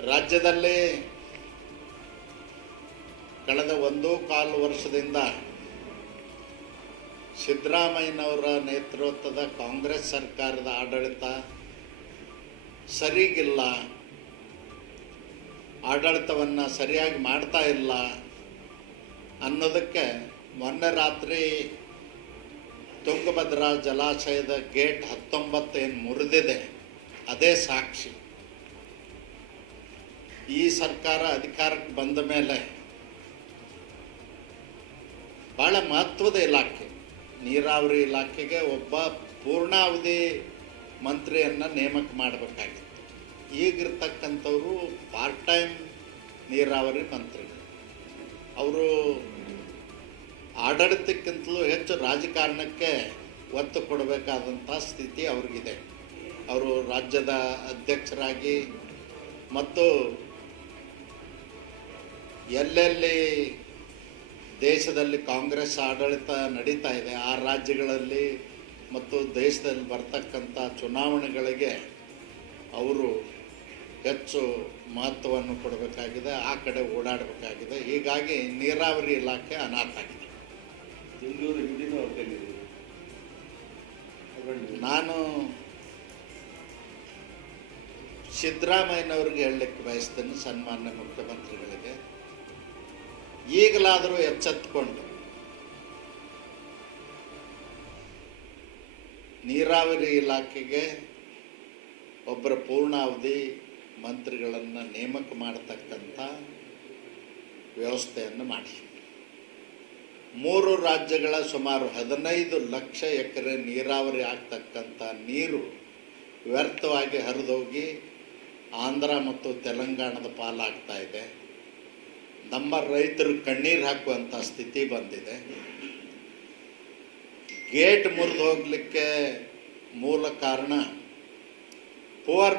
ರಾಜ್ಯದಲ್ಲಿ ಕಳೆದ 1.25 ವರ್ಷದಿಂದ ಸಿದ್ದರಾಮಯ್ಯನವರ ನೇತೃತ್ವದ ಕಾಂಗ್ರೆಸ್ ಸರ್ಕಾರದ ಆಡಳಿತ ಸರಿಗಿಲ್ಲ, ಆಡಳಿತವನ್ನು ಸರಿಯಾಗಿ ಮಾಡ್ತಾ ಇಲ್ಲ ಅನ್ನೋದಕ್ಕೆ ಮೊನ್ನೆ ರಾತ್ರಿ ತುಂಗಭದ್ರಾ ಜಲಾಶಯದ ಗೇಟ್ 19 ಏನು ಮುರಿದಿದೆ ಅದೇ ಸಾಕ್ಷಿ. ಈ ಸರ್ಕಾರ ಅಧಿಕಾರಕ್ಕೆ ಬಂದ ಮೇಲೆ ಭಾಳ ಮಹತ್ವದ ಇಲಾಖೆ ನೀರಾವರಿ ಇಲಾಖೆಗೆ ಒಬ್ಬ ಪೂರ್ಣಾವಧಿ ಮಂತ್ರಿಯನ್ನು ನೇಮಕ ಮಾಡಬೇಕಾಗಿತ್ತು. ಈಗಿರ್ತಕ್ಕಂಥವರು ಪಾರ್ಟ್ ಟೈಮ್ ನೀರಾವರಿ ಮಂತ್ರಿಗಳು. ಅವರು ಆಡಳಿತಕ್ಕಿಂತಲೂ ಹೆಚ್ಚು ರಾಜಕಾರಣಕ್ಕೆ ಒತ್ತು ಕೊಡಬೇಕಾದಂಥ ಸ್ಥಿತಿ ಅವ್ರಿಗಿದೆ. ಅವರು ರಾಜ್ಯದ ಅಧ್ಯಕ್ಷರಾಗಿ ಮತ್ತು ಎಲ್ಲೆಲ್ಲಿ ದೇಶದಲ್ಲಿ ಕಾಂಗ್ರೆಸ್ ಆಡಳಿತ ನಡೀತಾ ಇದೆ ಆ ರಾಜ್ಯಗಳಲ್ಲಿ ಮತ್ತು ದೇಶದಲ್ಲಿ ಬರ್ತಕ್ಕಂಥ ಚುನಾವಣೆಗಳಿಗೆ ಅವರು ಹೆಚ್ಚು ಮಹತ್ವವನ್ನು ಕೊಡಬೇಕಾಗಿದೆ, ಆ ಕಡೆ ಓಡಾಡಬೇಕಾಗಿದೆ. ಹೀಗಾಗಿ ನೀರಾವರಿ ಇಲಾಖೆ ಅನಾಥ ಆಗಿದೆ. ನಾನು ಸಿದ್ದರಾಮಯ್ಯನವ್ರಿಗೆ ಹೇಳಲಿಕ್ಕೆ ಬಯಸ್ತೇನೆ, ಸನ್ಮಾನ್ಯ ಮುಖ್ಯಮಂತ್ರಿಗಳಿಗೆ, ಈಗಲಾದರೂ ಎಚ್ಚೆತ್ತುಕೊಂಡು ನೀರಾವರಿ ಇಲಾಖೆಗೆ ಒಬ್ಬರ ಪೂರ್ಣಾವಧಿ ಮಂತ್ರಿಗಳನ್ನು ನೇಮಕ ಮಾಡತಕ್ಕಂಥ ವ್ಯವಸ್ಥೆಯನ್ನು ಮಾಡಿ. 3 ರಾಜ್ಯಗಳ ಸುಮಾರು 15 ಲಕ್ಷ ಎಕರೆ ನೀರಾವರಿ ಆಗ್ತಕ್ಕಂಥ ನೀರು ವ್ಯರ್ಥವಾಗಿ ಹರಿದೋಗಿ ಆಂಧ್ರ ಮತ್ತು ತೆಲಂಗಾಣದ ಪಾಲಾಗ್ತಾ ಇದೆ. ನಮ್ಮ ರೈತರು ಕಣ್ಣೀರು ಹಾಕುವಂಥ ಸ್ಥಿತಿ ಬಂದಿದೆ. ಗೇಟ್ ಮುರಿದು ಹೋಗಲಿಕ್ಕೆ ಮೂಲ ಕಾರಣ ಪುವರ್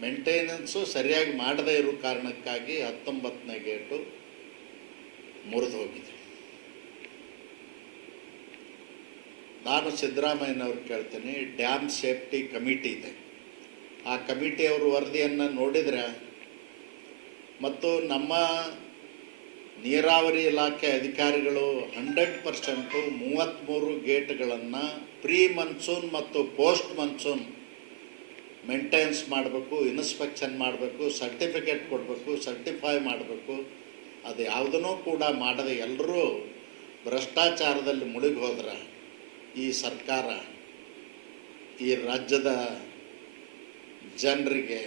ಮೇಂಟೆನೆನ್ಸು ಸರಿಯಾಗಿ ಮಾಡದೇ ಇರೋ ಕಾರಣಕ್ಕಾಗಿ 19ನೇ ಗೇಟು ಮುರಿದು ಹೋಗಿದೆ. ನಾನು ಸಿದ್ದರಾಮಯ್ಯನವ್ರು ಕೇಳ್ತೀನಿ, ಡ್ಯಾಮ್ ಸೇಫ್ಟಿ ಕಮಿಟಿ ಇದೆ, ಆ ಕಮಿಟಿಯವರು ವರದಿಯನ್ನು ನೋಡಿದರೆ ಮತ್ತು ನಮ್ಮ ನೀರಾವರಿ ಇಲಾಖೆ ಅಧಿಕಾರಿಗಳು 100% 33 ಗೇಟ್ಗಳನ್ನು ಪ್ರೀ ಮನ್ಸೂನ್ ಮತ್ತು ಪೋಸ್ಟ್ ಮನ್ಸೂನ್ ಮೇಂಟೆನೆನ್ಸ್ ಮಾಡಬೇಕು, ಇನ್ಸ್ಪೆಕ್ಷನ್ ಮಾಡಬೇಕು, ಸರ್ಟಿಫಿಕೇಟ್ ಕೊಡಬೇಕು, ಸರ್ಟಿಫೈ ಮಾಡಬೇಕು. ಅದು ಯಾವುದನ್ನೂ ಕೂಡ ಮಾಡದೆ ಎಲ್ಲರೂ ಭ್ರಷ್ಟಾಚಾರದಲ್ಲಿ ಮುಳುಗಿ ಹೋದ್ರೆ ಈ ಸರ್ಕಾರ ಈ ರಾಜ್ಯದ ಜನರಿಗೆ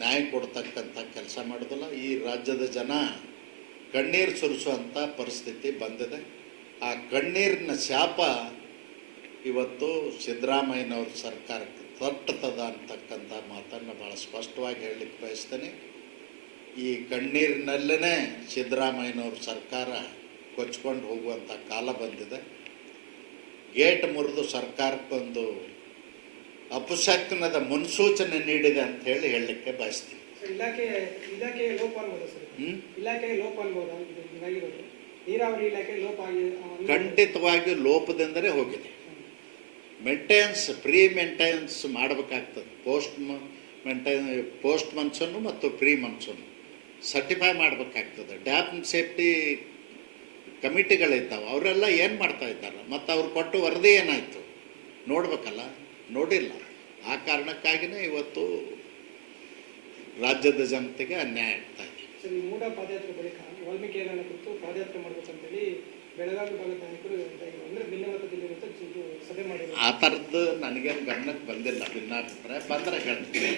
ನ್ಯಾಯ ಕೊಡ್ತಕ್ಕಂಥ ಕೆಲಸ ಮಾಡೋದಿಲ್ಲ. ಈ ರಾಜ್ಯದ ಜನ ಕಣ್ಣೀರು ಸುರಿಸುವಂಥ ಪರಿಸ್ಥಿತಿ ಬಂದಿದೆ. ಆ ಕಣ್ಣೀರಿನ ಶಾಪ ಇವತ್ತು ಸಿದ್ದರಾಮಯ್ಯನವ್ರ ಸರ್ಕಾರಕ್ಕೆ ತಟ್ಟುತ್ತದೆ ಅಂತಕ್ಕಂಥ ಮಾತನ್ನು ಭಾಳ ಸ್ಪಷ್ಟವಾಗಿ ಹೇಳಲಿಕ್ಕೆ ಬಯಸ್ತೇನೆ. ಈ ಕಣ್ಣೀರಿನಲ್ಲೇ ಸಿದ್ದರಾಮಯ್ಯನವ್ರ ಸರ್ಕಾರ ಕೊಚ್ಕೊಂಡು ಹೋಗುವಂಥ ಕಾಲ ಬಂದಿದೆ. ಗೇಟ್ ಮುರಿದು ಸರ್ಕಾರಕ್ಕೊಂದು ಅಪಶಕನದ ಮುನ್ಸೂಚನೆ ನೀಡಿದೆ ಅಂತ ಹೇಳಲಿಕ್ಕೆ ಬಯಸ್ತೀನಿ. ಇಲಾಖೆ ಲೋಪ ಅನ್ಬೋದಾ ಸರ್? ಇಲಾಖೆ ಲೋಪ ಅನ್ಬೋದಾ? ನೀರಾವರಿ ಇಲಾಖೆ ಲೋಪ ಖಂಡಿತವಾಗಿ ಲೋಪದಿಂದಲೇ ಹೋಗಿದೆ. ಪ್ರೀ ಮೇಂಟೆನೆನ್ಸ್ ಮಾಡಬೇಕಾಗ್ತದೆ. ಪೋಸ್ಟ್ ಮನ್ಸೂನು ಮತ್ತು ಪ್ರೀ ಮನ್ಸೂನು ಸರ್ಟಿಫೈ ಮಾಡಬೇಕಾಗ್ತದೆ. ಡ್ಯಾಮ್ ಸೇಫ್ಟಿ ಕಮಿಟಿಗಳಿದ್ದಾವೆ, ಅವರೆಲ್ಲ ಏನು ಮಾಡ್ತಾ ಇದ್ದಾರೆ ಮತ್ತು ಅವ್ರು ಕೊಟ್ಟು ವರದಿ ಏನಾಯಿತು ನೋಡ್ಬೇಕಲ್ಲ, ನೋಡಿಲ್ಲ. ಆ ಕಾರಣಕ್ಕಾಗಿಯೇ ಇವತ್ತು ರಾಜ್ಯದ ಜನತೆಗೆ ಅನ್ಯಾಯ ಆಗ್ತಾ ಇದೆ. ಸರ್, ಈ ಮೂಡ ಪಾದಯಾತ್ರೆ ಬಳಿಕ ವಾಲ್ಮೀಕಿ ಏನಾನ ಕುರಿತು ಪಾದಯಾತ್ರೆ ಮಾಡಬೇಕಂತೇಳಿ ಬೆಳಗಾವಿ ಭಾಗದ ನಾಯಕರು ಅಂದರೆ ಭಿನ್ನಮತದಲ್ಲಿ ಸಭೆ ಮಾಡಿದ್ರು. ಆ ಥರದ್ದು ನನಗೇನು ಗಮನಕ್ಕೆ ಬಂದಿಲ್ಲ. ಭಿನ್ನಾಭಿಪ್ರಾಯ ಬಂದರೆ ಹೇಳ್ತೀನಿ.